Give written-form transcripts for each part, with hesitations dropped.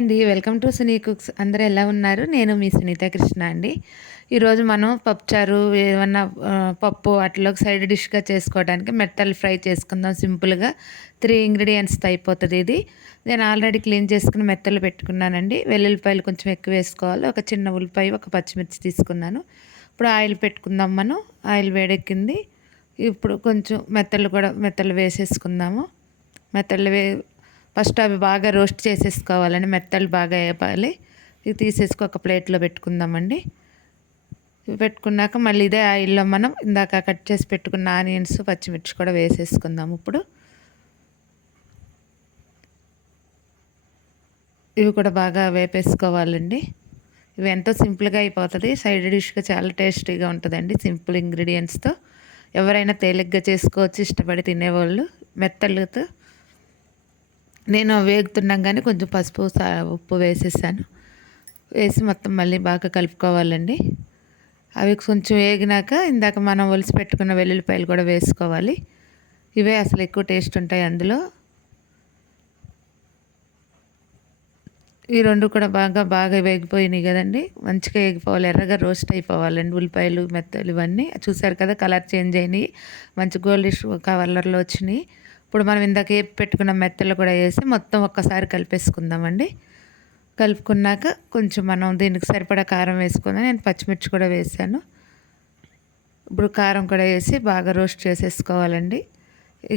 Hi అండి. Welcome to Suni cooks. అందరూ ఎలా ఉన్నారు? నేను మీ సునీత కృష్ణ అండి. ఈరోజు మనం పప్పుచారు ఏమన్నా పప్పు అట్లోకి సైడ్ డిష్‌గా చేసుకోవడానికి మెత్తలు ఫ్రై చేసుకుందాం సింపుల్‌గా. 3 ఇంగ్రీడియెంట్స్‌తో అయిపోతది ఇది. నేను ఆల్రెడీ క్లీన్ చేసుకుని మెత్తలు పెట్టుకున్నానండి. వెల్లుల్లిపాయలు కొంచెం ఎక్కువ వేసుకోవాలి. ఒక చిన్న ఉల్లిపాయ, ఒక పచ్చిమిర్చి తీసుకున్నాను. ఇప్పుడు ఆయిల్ పెట్టుకుందాం మనం. ఆయిల్ వేడెక్కింది. ఇప్పుడు కొంచెం మెత్తలు వేసేసుకుందాము. మెత్తలు ఫస్ట్ అవి బాగా రోస్ట్ చేసేసుకోవాలండి. మెత్తలు బాగా వేపాలి. ఇవి తీసేసుకొని ఒక ప్లేట్లో పెట్టుకుందామండి. ఇవి పెట్టుకున్నాక మళ్ళీ ఇదే ఆయిల్లో మనం ఇందాక కట్ చేసి పెట్టుకున్న ఆనియన్స్, పచ్చిమిర్చి కూడా వేసేసుకుందాం. ఇప్పుడు ఇవి కూడా బాగా వేపేసుకోవాలండి. ఇవి ఎంతో సింపుల్గా అయిపోతుంది. సైడ్ డిష్గా చాలా టేస్టీగా ఉంటుందండి సింపుల్ ఇంగ్రీడియంట్స్తో. ఎవరైనా తేలిగ్గా చేసుకోవచ్చు ఇష్టపడి తినేవాళ్ళు. మెత్తలతో నేను వేగుతున్నాగానే కొంచెం పసుపు, ఉప్పు వేసేసాను. వేసి మొత్తం మళ్ళీ బాగా కలుపుకోవాలండి. అవి కొంచెం వేగినాక ఇందాక మనం ఒలిసి పెట్టుకున్న వెల్లుల్లిపాయలు కూడా వేసుకోవాలి. ఇవే అసలు ఎక్కువ టేస్ట్ ఉంటాయి అందులో. ఈ రెండు కూడా బాగా వేగిపోయినాయి కదండి. మంచిగా వేగిపోవాలి, ఎర్రగా రోస్ట్ అయిపోవాలండి ఉల్లిపాయలు, మెత్తలు ఇవన్నీ. చూసారు కదా, కలర్ చేంజ్ అయినాయి, మంచి గోల్డిష్ కలర్లో వచ్చినాయి. ఇప్పుడు మనం ఇందాక వేపి పెట్టుకున్న మెత్తలు కూడా వేసి మొత్తం ఒక్కసారి కలిపేసుకుందామండి. కలుపుకున్నాక కొంచెం మనం దీనికి సరిపడా కారం వేసుకుందాం. నేను పచ్చిమిర్చి కూడా వేసాను. ఇప్పుడు కారం కూడా వేసి బాగా రోస్ట్ చేసేసుకోవాలండి.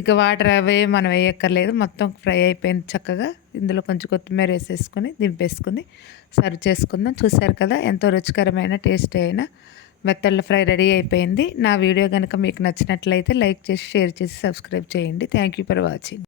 ఇక వాటర్ అవే మనం వేయక్కర్లేదు, మొత్తం ఫ్రై అయిపోయింది చక్కగా. ఇందులో కొంచెం కొత్తిమీర వేసేసుకొని దింపేసుకొని సర్వ్ చేసుకుందాం. చూసారు కదా, ఎంతో రుచికరమైన టేస్టీ అయిన మెత్తళ్ళ ఫ్రై రెడీ అయిపోయింది. నా వీడియో కనుక మీకు నచ్చినట్లయితే లైక్ చేసి, షేర్ చేసి, సబ్స్క్రైబ్ చేయండి. Thank you for watching.